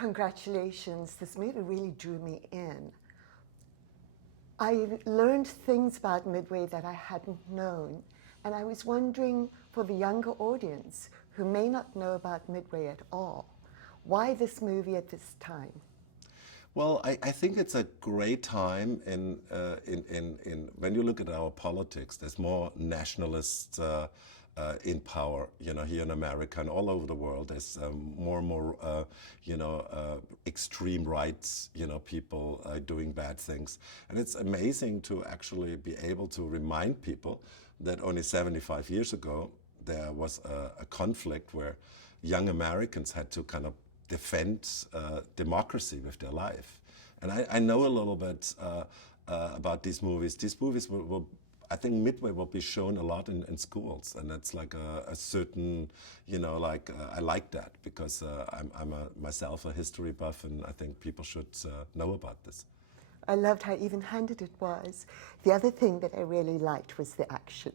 Congratulations. This movie really drew me in. I learned things about Midway that I hadn't known, and I was wondering, for the younger audience who may not know about Midway at all, why this movie at this time? Well, I think it's a great time when you look at our politics. There's more nationalists in power, here in America and all over the world. There's more and more, extreme rights, people doing bad things. And it's amazing to actually be able to remind people that only 75 years ago, there was a conflict where young Americans had to kind of defend democracy with their life. And I know a little bit about these movies. These movies I think Midway will be shown a lot in schools, and that's like a certain, I like that because I'm myself a history buff, and I think people should know about this. I loved how even-handed it was. The other thing that I really liked was the action.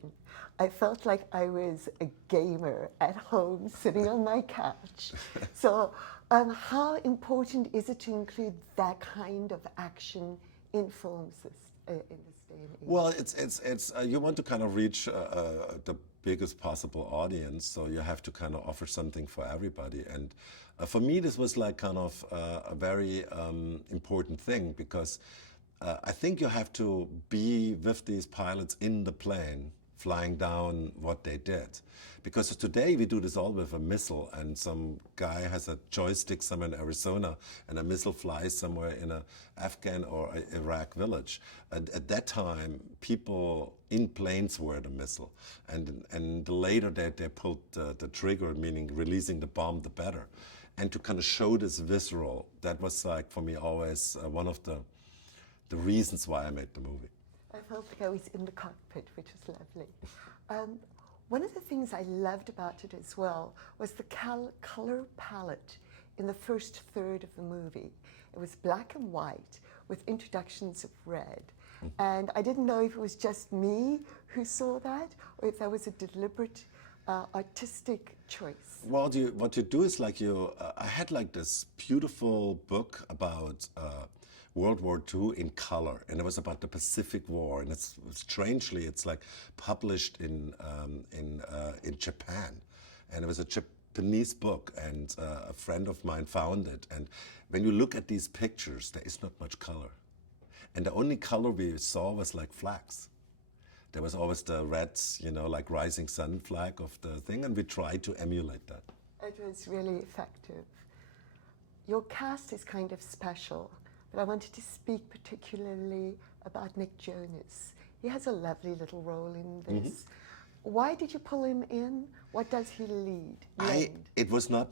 I felt like I was a gamer at home, sitting on my couch. So how important is it to include that kind of action in films in this day and age? Well, it's you want to kind of reach the biggest possible audience, so you have to kind of offer something for everybody. And for me, this was like kind of a very important thing because I think you have to be with these pilots in the plane, flying down what they did. Because today we do this all with a missile, and some guy has a joystick somewhere in Arizona and a missile flies somewhere in an Afghan or Iraq village. At that time, people in planes were the missile. And the later they pulled the trigger, meaning releasing the bomb, the better. And to kind of show this visceral, that was like for me always one of the reasons why I made the movie. I felt like I was in the cockpit, which was lovely. One of the things I loved about it as well was the color palette in the first third of the movie. It was black and white with introductions of red. And I didn't know if it was just me who saw that or if that was a deliberate artistic choice. Well, what you do is like I had like this beautiful book about World War II in color, and it was about the Pacific War, and it's strangely it's like published in Japan, and it was a Japanese book, and a friend of mine found it. And when you look at these pictures, there is not much color, and the only color we saw was like flags. There was always the red, like rising sun flag of the thing, and we tried to emulate that. It was really effective. Your cast is kind of special. But I wanted to speak particularly about Nick Jonas. He has a lovely little role in this. Why did you pull him in? What does he lead? It was not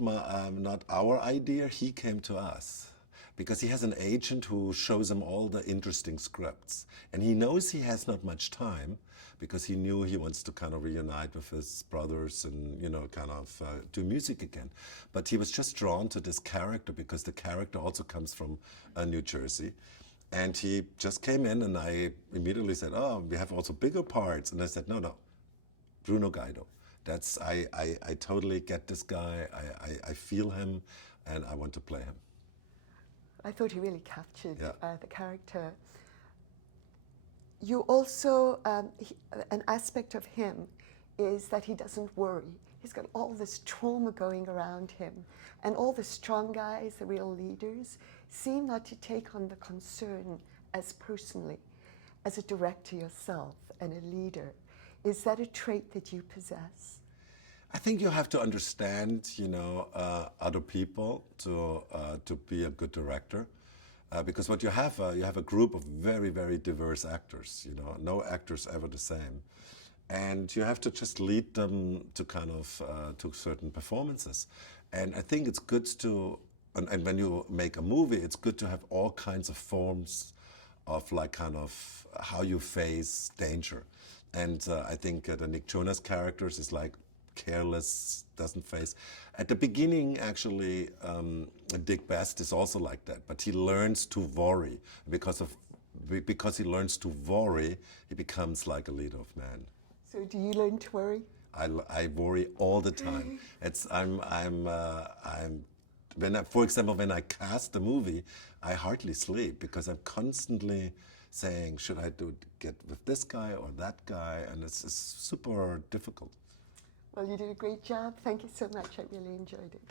our idea. He came to us because he has an agent who shows him all the interesting scripts, and he knows he has not much time because he knew he wants to kind of reunite with his brothers and kind of do music again. But he was just drawn to this character because the character also comes from New Jersey. And he just came in, and I immediately said, oh, we have also bigger parts. And I said, no, Bruno Guido. I totally get this guy. I feel him, and I want to play him. I thought he really captured the character. You also, an aspect of him is that he doesn't worry. He's got all this trauma going around him, and all the strong guys, the real leaders, seem not to take on the concern as personally. As a director yourself and a leader, is that a trait that you possess? I think you have to understand, other people to be a good director. Because what you have a group of very, very diverse actors. No actor's ever the same, and you have to just lead them to kind of to certain performances. And I think it's good to, and when you make a movie, it's good to have all kinds of forms of like kind of how you face danger. And I think the Nick Jonas characters is like careless, doesn't face. At the beginning, actually, Dick Best is also like that, but he learns to worry. Because he learns to worry, he becomes like a leader of men. So do you learn to worry? I worry all the time. for example, when I cast a movie, I hardly sleep because I'm constantly saying, should I get with this guy or that guy? And it's super difficult. Well, you did a great job. Thank you so much. I really enjoyed it.